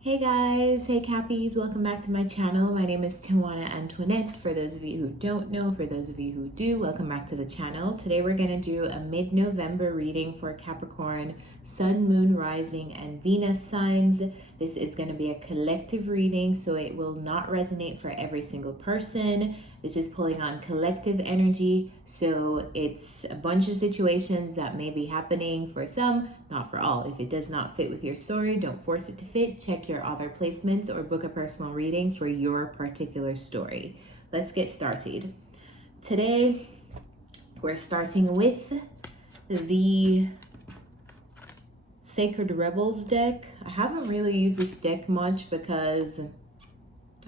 Hey guys, hey Cappies, welcome back to my channel. My name is Tawanantoinette. For those of you who don't know, for those of you who do, welcome back to the channel. Today we're going to do a mid-November reading for Capricorn, Sun, Moon, Rising, and Venus signs. This is going to be a collective reading, so it will not resonate for every single person. This is pulling on collective energy, so it's a bunch of situations that may be happening for some, not for all. If it does not fit with your story, don't force it to fit. Check your other placements or book a personal reading for your particular story. Let's get started. Today, we're starting with the Sacred Rebels deck. I haven't really used this deck much because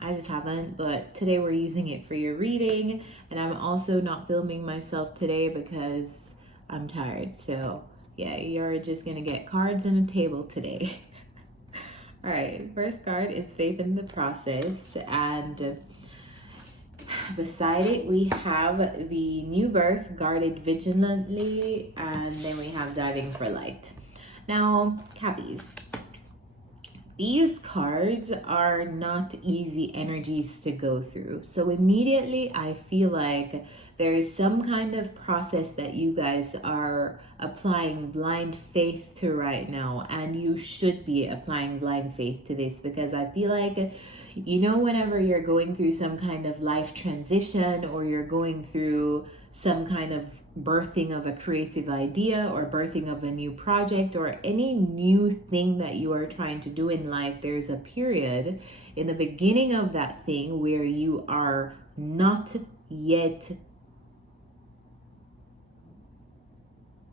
I just haven't, but today we're using it for your reading, and I'm also not filming myself today because I'm tired. So yeah, you're just gonna get cards on a table today. All right, first card is Faith in the Process, and beside it we have the New Birth, Guarded Vigilantly, and then we have Diving for Light. Now, Cappies, these cards are not easy energies to go through. So immediately I feel like there is some kind of process that you guys are applying blind faith to right now. And you should be applying blind faith to this, because I feel like, you know, whenever you're going through some kind of life transition, or you're going through some kind of birthing of a creative idea or birthing of a new project or any new thing that you are trying to do in life, there's a period in the beginning of that thing where you are not yet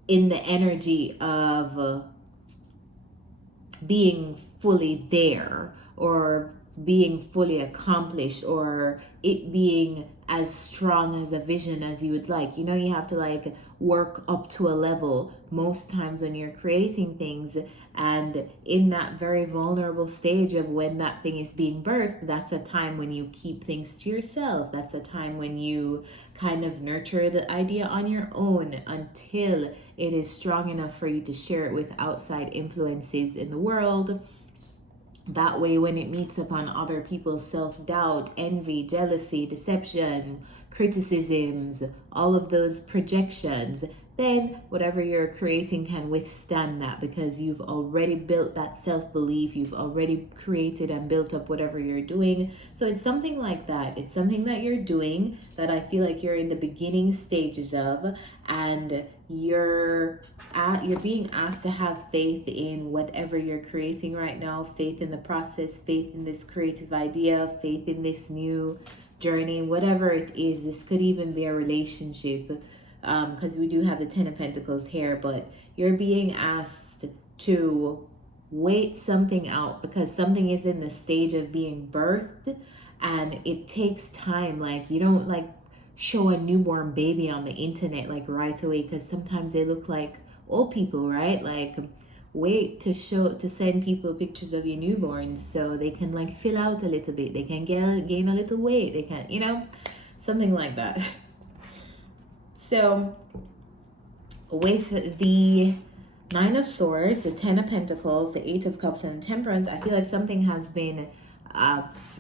in the energy of being fully there, or being fully accomplished, or it being as strong as a vision as you would like. You know, you have to like work up to a level most times when you're creating things, and in that very vulnerable stage of when that thing is being birthed, that's a time when you keep things to yourself. That's a time when you kind of nurture the idea on your own until it is strong enough for you to share it with outside influences in the world. That way, when it meets upon other people's self-doubt, envy, jealousy, deception, criticisms, all of those projections, then whatever you're creating can withstand that, because you've already built that self-belief. You've already created and built up whatever you're doing. So it's something like that. It's something that you're doing that I feel like you're in the beginning stages of, and you're being asked to have faith in whatever you're creating right now, faith in the process, faith in this creative idea, faith in this new journey, whatever it is. This could even be a relationship, because we do have the Ten of Pentacles here, but you're being asked to wait something out, because something is in the stage of being birthed, and it takes time. Like, you don't like show a newborn baby on the internet like right away, because sometimes they look like old people, right? Like, wait to send people pictures of your newborns so they can like fill out a little bit, they can gain a little weight, they can, you know, something like that. So with the Nine of Swords, the Ten of Pentacles, the Eight of Cups, and the Temperance, I feel like something has been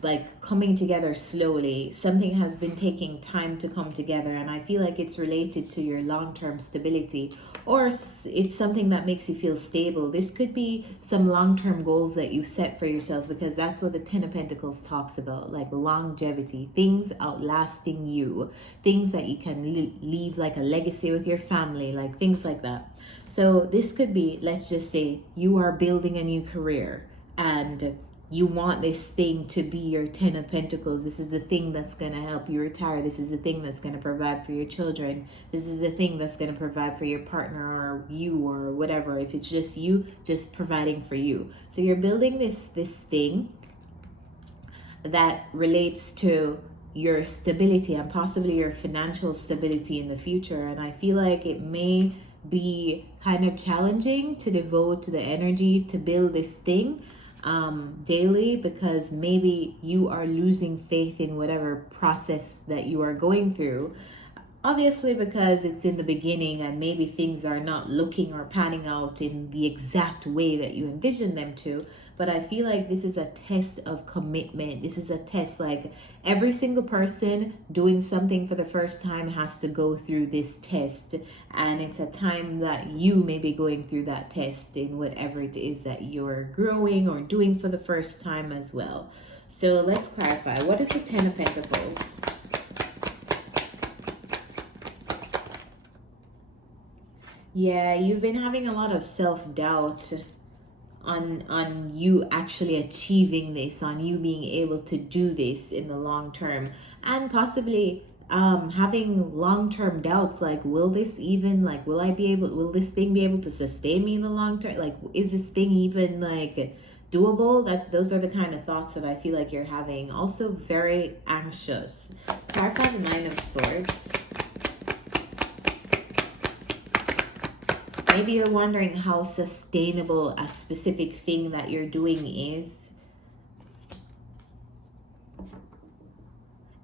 like coming together slowly. Something has been taking time to come together, and I feel like it's related to your long-term stability, or it's something that makes you feel stable. This could be some long-term goals that you set for yourself, because that's what the Ten of Pentacles talks about, like longevity, things outlasting you, things that you can leave like a legacy with your family, like things like that. So this could be, let's just say you are building a new career, and you want this thing to be your Ten of Pentacles. This is a thing that's going to help you retire. This is a thing that's going to provide for your children. This is a thing that's going to provide for your partner or you or whatever. If it's just you, just providing for you. So you're building this thing that relates to your stability and possibly your financial stability in the future. And I feel like it may be kind of challenging to devote the energy to build this thing daily, because maybe you are losing faith in whatever process that you are going through. Obviously, because it's in the beginning and maybe things are not looking or panning out in the exact way that you envision them to. but I feel like this is a test of commitment. This is a test, like every single person doing something for the first time has to go through this test, and it's a time that you may be going through that test in whatever it is that you're growing or doing for the first time as well. So let's clarify. What is the Ten of Pentacles? Yeah, you've been having a lot of self-doubt on you actually achieving this, on you being able to do this in the long term, and possibly having long-term doubts like, will this even, like, will this thing be able to sustain me in the long term? Like, is this thing even like doable? Those are the kind of thoughts that I feel like you're having. Also very anxious. Clarify the Nine of Swords. Maybe you're wondering how sustainable a specific thing that you're doing is.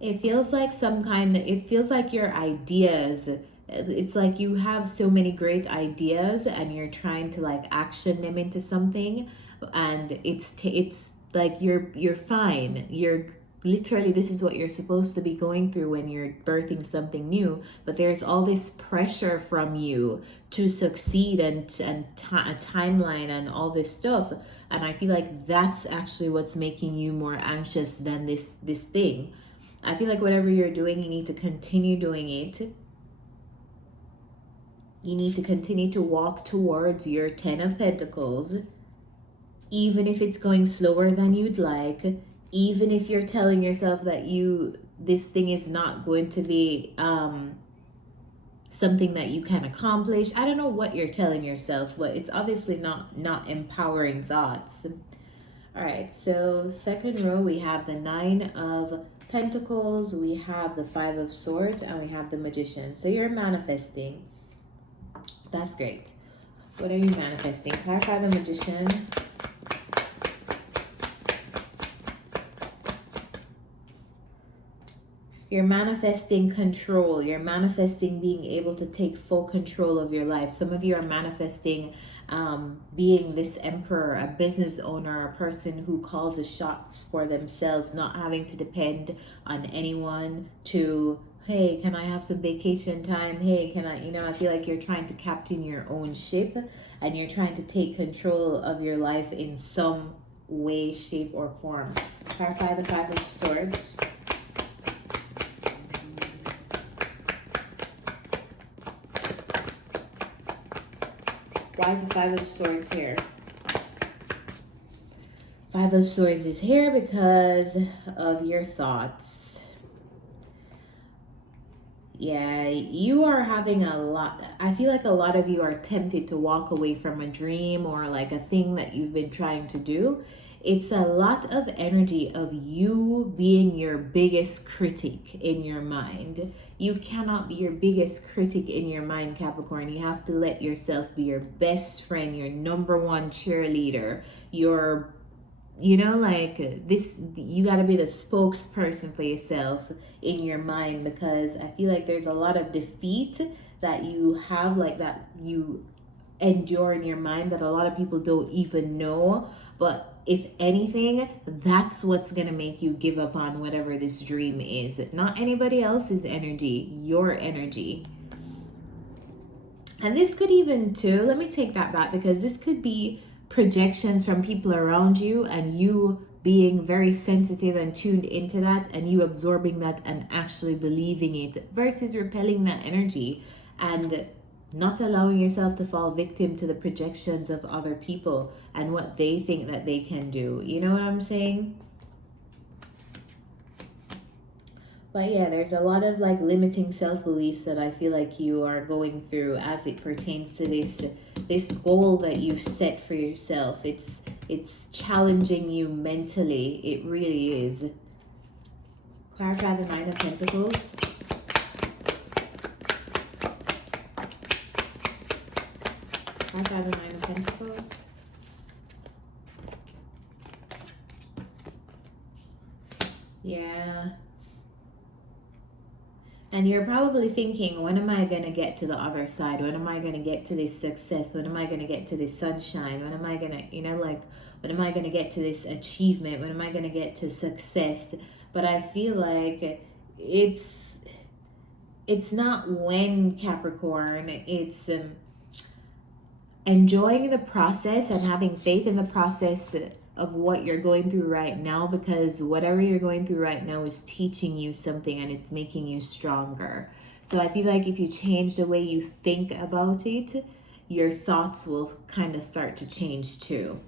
It feels like it feels like your ideas, it's like you have so many great ideas and you're trying to like action them into something, and it's like you're fine. You're literally, this is what you're supposed to be going through when you're birthing something new, but there's all this pressure from you to succeed and a timeline and all this stuff, and I feel like that's actually what's making you more anxious than this thing. I feel like whatever you're doing, you need to continue doing it. You need to continue to walk towards your Ten of Pentacles, even if it's going slower than you'd like, even if you're telling yourself that this thing is not going to be something that you can accomplish. I don't know what you're telling yourself, but it's obviously not empowering thoughts. All right, so second row, we have the Nine of Pentacles, we have the Five of Swords, and we have the Magician. So you're manifesting. That's great. What are you manifesting? Clarify the Magician. You're manifesting control. You're manifesting being able to take full control of your life. Some of you are manifesting being this emperor, a business owner, a person who calls the shots for themselves, not having to depend on anyone to, hey, can I have some vacation time? Hey, can I, I feel like you're trying to captain your own ship and you're trying to take control of your life in some way, shape, or form. Clarify the Five of Swords. Why is the Five of Swords here? Five of Swords is here because of your thoughts. Yeah, you are having a lot. I feel like a lot of you are tempted to walk away from a dream or like a thing that you've been trying to do. It's a lot of energy of you being your biggest critic in your mind. You cannot be your biggest critic in your mind, Capricorn. You have to let yourself be your best friend, your number one cheerleader, your, like this, you got to be the spokesperson for yourself in your mind, because I feel like there's a lot of defeat that you have, like that you endure in your mind that a lot of people don't even know. But if anything, that's what's going to make you give up on whatever this dream is. Not anybody else's energy, your energy. And this could even too, let me take that back, because this could be projections from people around you and you being very sensitive and tuned into that and you absorbing that and actually believing it versus repelling that energy and not allowing yourself to fall victim to the projections of other people and what they think that they can do. You know what I'm saying? But yeah, there's a lot of like limiting self-beliefs that I feel like you are going through as it pertains to this goal that you've set for yourself. It's challenging you mentally. It really is. Clarify the Nine of Pentacles. Clarify the Nine of Pentacles. Yeah. And you're probably thinking, when am I going to get to the other side? When am I going to get to this success? When am I going to get to this sunshine? When am I going to, like, When am I going to get to this achievement? When am I going to get to success? But I feel like it's not when, Capricorn. It's enjoying the process and having faith in the process of what you're going through right now, because whatever you're going through right now is teaching you something and it's making you stronger. So I feel like if you change the way you think about it, your thoughts will kind of start to change too.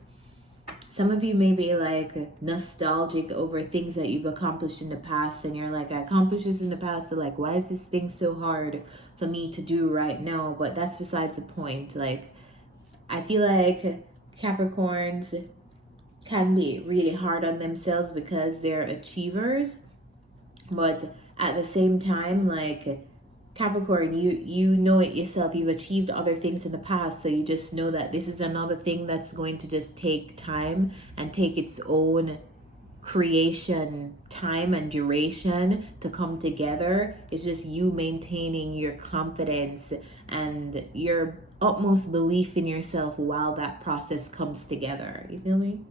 Some of you may be like nostalgic over things that you've accomplished in the past, and you're like, I accomplished this in the past, so like, why is this thing so hard for me to do right now? But that's besides the point. Like, I feel like Capricorns can be really hard on themselves because they're achievers, but at the same time, like, Capricorn, you know it yourself. You've achieved other things in the past, so you just know that this is another thing that's going to just take time and take its own creation time and duration to come together. It's just you maintaining your confidence and your utmost belief in yourself while that process comes together. You feel me?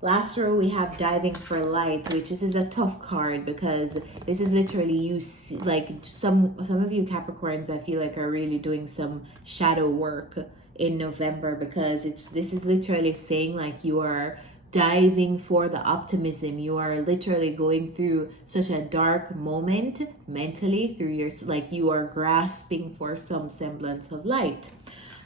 Last row, we have Diving for Light, which is a tough card because this is literally you, like some of you Capricorns, I feel like are really doing some shadow work in November, because this is literally saying like you are diving for the optimism. You are literally going through such a dark moment mentally through your, like you are grasping for some semblance of light.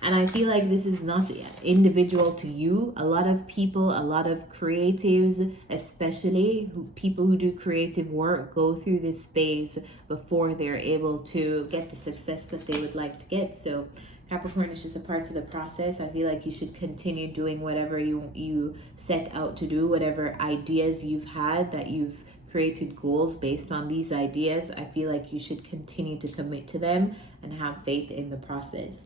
And I feel like this is not individual to you. A lot of people, a lot of creatives, especially people who do creative work, go through this phase before they're able to get the success that they would like to get. So Capricorn is just a part of the process. I feel like you should continue doing whatever you set out to do, whatever ideas you've had, that you've created goals based on these ideas. I feel like you should continue to commit to them and have faith in the process.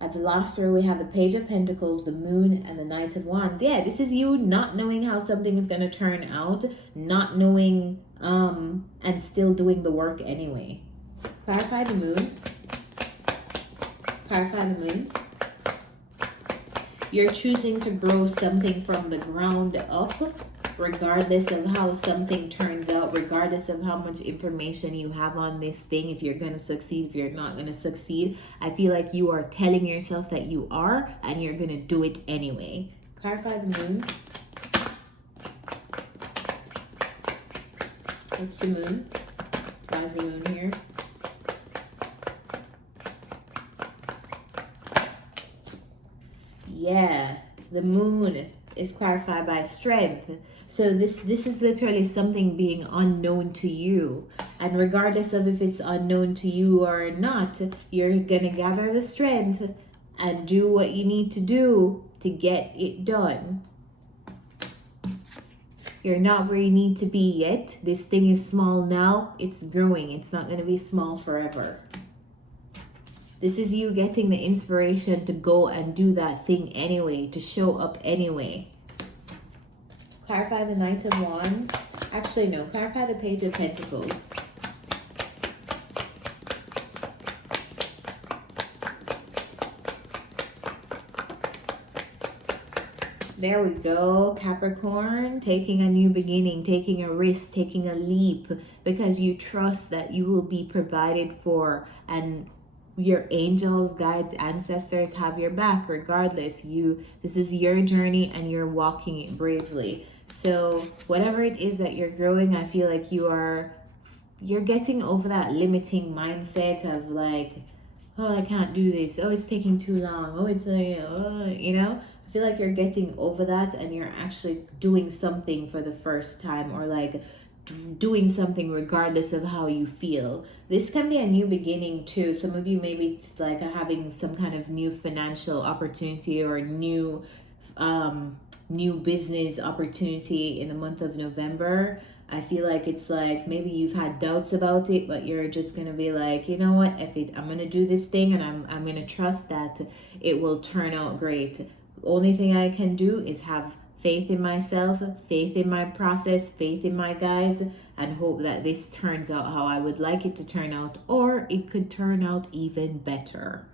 At the last row, we have the Page of Pentacles, the Moon, and the Knight of Wands. Yeah, this is you not knowing how something is going to turn out, not knowing, and still doing the work anyway. Clarify the Moon. Clarify the Moon. You're choosing to grow something from the ground up, regardless of how something turns out, regardless of how much information you have on this thing, if you're going to succeed, if you're not going to succeed. I feel like you are telling yourself that you are, and you're going to do it anyway. Clarify the Moon. What's the Moon? Why is the Moon here? Yeah, the Moon is clarified by strength. So this is literally something being unknown to you. And regardless of if it's unknown to you or not, you're going to gather the strength and do what you need to do to get it done. You're not where you need to be yet. This thing is small now. It's growing. It's not going to be small forever. This is you getting the inspiration to go and do that thing anyway, to show up anyway. Clarify the Knight of Wands. Actually, no. Clarify the Page of Pentacles. There we go, Capricorn. Taking a new beginning, taking a risk, taking a leap, because you trust that you will be provided for, and your angels, guides, ancestors have your back regardless. This is your journey and you're walking it bravely. So whatever it is that you're growing, I feel like you're getting over that limiting mindset of like, oh, I can't do this. Oh, it's taking too long. Oh, it's you know, I feel like you're getting over that and you're actually doing something for the first time, or like doing something regardless of how you feel. This can be a new beginning too. Some of you maybe it's like having some kind of new financial opportunity or new business opportunity in the month of November. I feel like it's like maybe you've had doubts about it, but you're just gonna be like, you know what, I'm gonna do this thing, and I'm gonna trust that it will turn out great. The only thing I can do is have faith in myself, faith in my process, faith in my guides, and hope that this turns out how I would like it to turn out, or it could turn out even better.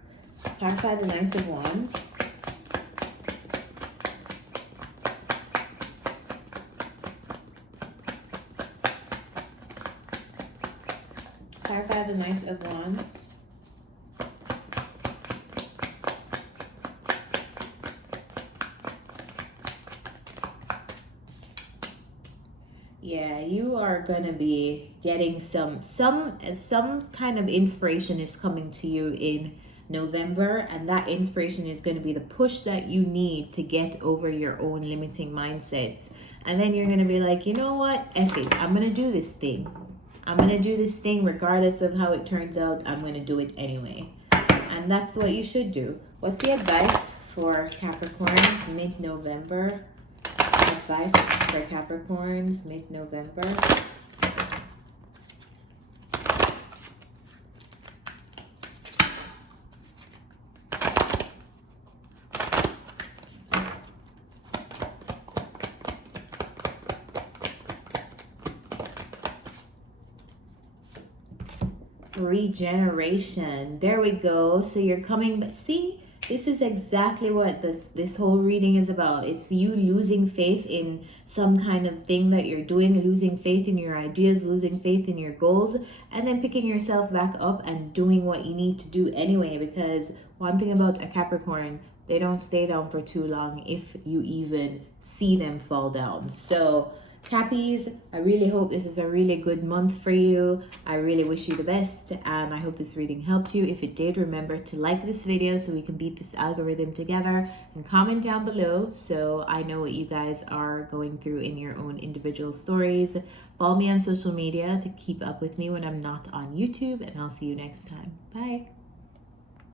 Clarify the Knight of Wands. clarify the Knight of Wands. Yeah, you are gonna be getting some kind of inspiration is coming to you in November, and that inspiration is going to be the push that you need to get over your own limiting mindsets. And then you're going to be like, you know what, F it, I'm going to do this thing. I'm going to do this thing regardless of how it turns out. I'm going to do it anyway. And that's what you should do. What's the advice for Capricorns mid-November? Advice for Capricorns mid-November. Regeneration. There we go. So you're coming, but see, this is exactly what this whole reading is about. It's you losing faith in some kind of thing that you're doing, losing faith in your ideas, losing faith in your goals, and then picking yourself back up and doing what you need to do anyway. Because one thing about a Capricorn, they don't stay down for too long if you even see them fall down. So Cappies, I really hope this is a really good month for you. I really wish you the best, and I hope this reading helped you. If it did, remember to like this video so we can beat this algorithm together, and comment down below so I know what you guys are going through in your own individual stories. Follow me on social media to keep up with me when I'm not on YouTube, and I'll see you next time. Bye.